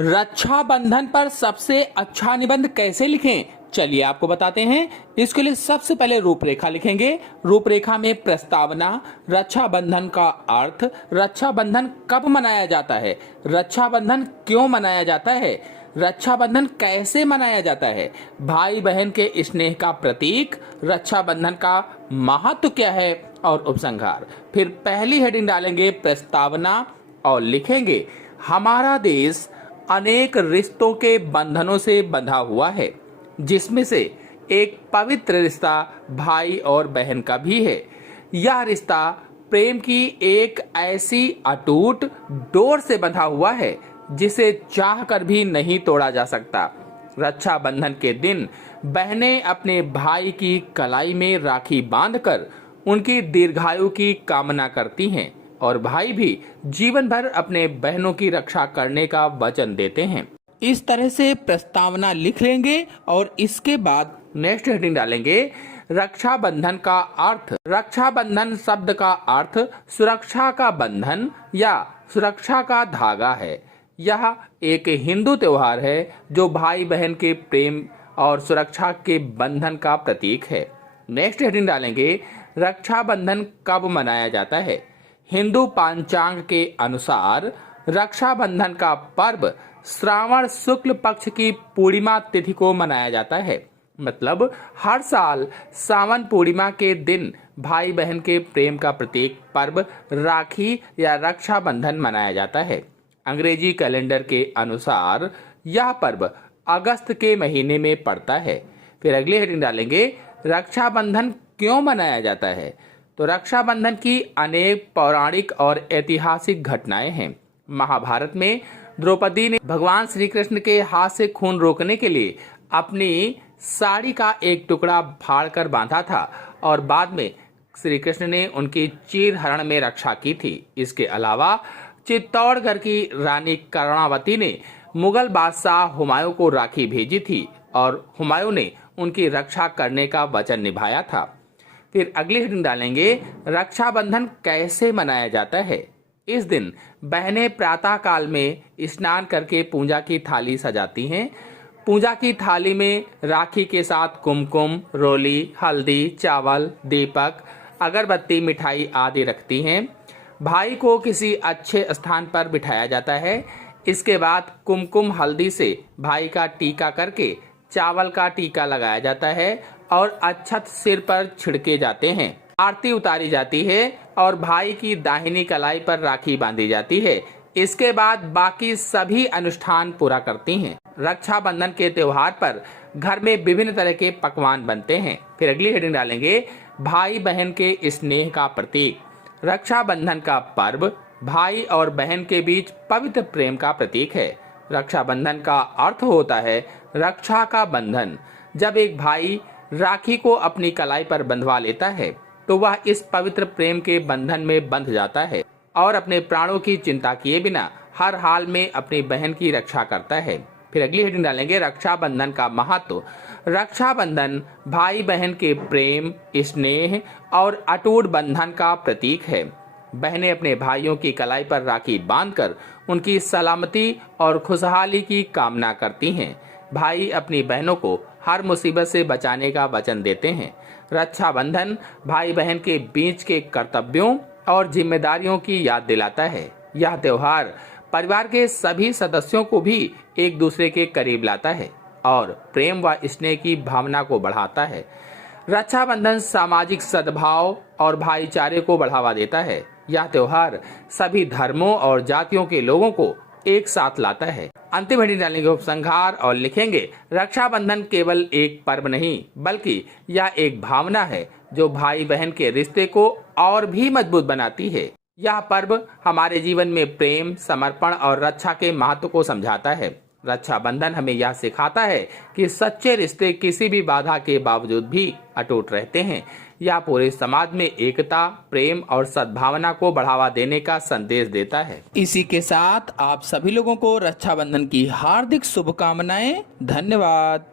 रक्षाबंधन पर सबसे अच्छा निबंध कैसे लिखें, चलिए आपको बताते हैं। इसके लिए सबसे पहले रूपरेखा लिखेंगे। रूपरेखा में प्रस्तावना, रक्षाबंधन का अर्थ, रक्षाबंधन कब मनाया जाता है, रक्षाबंधन क्यों मनाया जाता है, रक्षाबंधन कैसे मनाया जाता है, भाई बहन के स्नेह का प्रतीक, रक्षाबंधन का महत्व क्या है और उपसंहार। फिर पहली हेडिंग डालेंगे प्रस्तावना और लिखेंगे हमारा देश अनेक रिश्तों के बंधनों से बंधा हुआ है, जिसमें से एक पवित्र रिश्ता भाई और बहन का भी है। यह रिश्ता प्रेम की एक ऐसी अटूट डोर से बंधा हुआ है जिसे चाह कर भी नहीं तोड़ा जा सकता। रक्षाबंधन के दिन बहनें अपने भाई की कलाई में राखी बांधकर उनकी दीर्घायु की कामना करती हैं और भाई भी जीवन भर अपने बहनों की रक्षा करने का वचन देते हैं। इस तरह से प्रस्तावना लिख लेंगे और इसके बाद नेक्स्ट हेडिंग डालेंगे रक्षाबंधन का अर्थ। रक्षाबंधन शब्द का अर्थ सुरक्षा का बंधन या सुरक्षा का धागा है। यह एक हिंदू त्योहार है जो भाई बहन के प्रेम और सुरक्षा के बंधन का प्रतीक है। नेक्स्ट हेडिंग डालेंगे रक्षाबंधन कब मनाया जाता है। हिंदू पंचांग के अनुसार रक्षाबंधन का पर्व श्रावण शुक्ल पक्ष की पूर्णिमा तिथि को मनाया जाता है। मतलब हर साल सावन पूर्णिमा के दिन भाई बहन के प्रेम का प्रतीक पर्व राखी या रक्षाबंधन मनाया जाता है। अंग्रेजी कैलेंडर के अनुसार यह पर्व अगस्त के महीने में पड़ता है। फिर अगली हेडिंग डालेंगे रक्षाबंधन क्यों मनाया जाता है। तो रक्षाबंधन की अनेक पौराणिक और ऐतिहासिक घटनाएं हैं। महाभारत में द्रौपदी ने भगवान श्री कृष्ण के हाथ से खून रोकने के लिए अपनी साड़ी का एक टुकड़ा फाड़कर बांधा था और बाद में श्री कृष्ण ने उनकी चीर हरण में रक्षा की थी। इसके अलावा चित्तौड़गढ़ की रानी कर्णावती ने मुगल बादशाह हुमायूं को राखी भेजी थी और हुमायूं ने उनकी रक्षा करने का वचन निभाया था। फिर अगली हेडिंग डालेंगे रक्षाबंधन कैसे मनाया जाता है। इस दिन बहनें प्रातः काल में स्नान करके पूजा की थाली सजाती हैं। पूजा की थाली में राखी के साथ कुमकुम, रोली, हल्दी, चावल, दीपक, अगरबत्ती, मिठाई आदि रखती हैं। भाई को किसी अच्छे स्थान पर बिठाया जाता है। इसके बाद कुमकुम हल्दी से भाई का टीका करके चावल का टीका लगाया जाता है और अक्षत सिर पर छिड़के जाते हैं। आरती उतारी जाती है और भाई की दाहिनी कलाई पर राखी बांधी जाती है। इसके बाद बाकी सभी अनुष्ठान पूरा करती हैं। रक्षाबंधन के त्योहार पर घर में विभिन्न तरह के पकवान बनते हैं। फिर अगली हेडिंग डालेंगे भाई बहन के स्नेह का प्रतीक। रक्षाबंधन का पर्व भाई और बहन के बीच पवित्र प्रेम का प्रतीक है। रक्षाबंधन का अर्थ होता है रक्षा का बंधन। जब एक भाई राखी को अपनी कलाई पर बंधवा लेता है तो वह इस पवित्र प्रेम के बंधन में बंध जाता है और अपने प्राणों की चिंता किए बिना हर हाल में अपनी बहन की रक्षा करता है। फिर अगली हेडिंग डालेंगे रक्षाबंधन का महत्व। रक्षाबंधन भाई बहन के प्रेम, स्नेह और अटूट बंधन का प्रतीक है। बहनें अपने भाइयों की कलाई पर राखी बांधकर उनकी सलामती और खुशहाली की कामना करती हैं। भाई अपनी बहनों को हर मुसीबत से बचाने का वचन देते हैं। रक्षाबंधन भाई बहन के बीच के कर्तव्यों और जिम्मेदारियों की याद दिलाता है। यह त्योहार परिवार के सभी सदस्यों को भी एक दूसरे के करीब लाता है और प्रेम व स्नेह की भावना को बढ़ाता है। रक्षाबंधन सामाजिक सद्भाव और भाईचारे को बढ़ावा देता है। यह त्योहार सभी धर्मों और जातियों के लोगों को एक साथ लाता है। अंतिम हेडिंग डालेंगे उपसंहार और लिखेंगे रक्षाबंधन केवल एक पर्व नहीं बल्कि यह एक भावना है जो भाई बहन के रिश्ते को और भी मजबूत बनाती है। यह पर्व हमारे जीवन में प्रेम, समर्पण और रक्षा के महत्व को समझाता है। रक्षाबंधन हमें यह सिखाता है कि सच्चे रिश्ते किसी भी बाधा के बावजूद भी अटूट रहते हैं। यह पूरे समाज में एकता, प्रेम और सद्भावना को बढ़ावा देने का संदेश देता है। इसी के साथ आप सभी लोगों को रक्षाबंधन की हार्दिक शुभकामनाएं। धन्यवाद।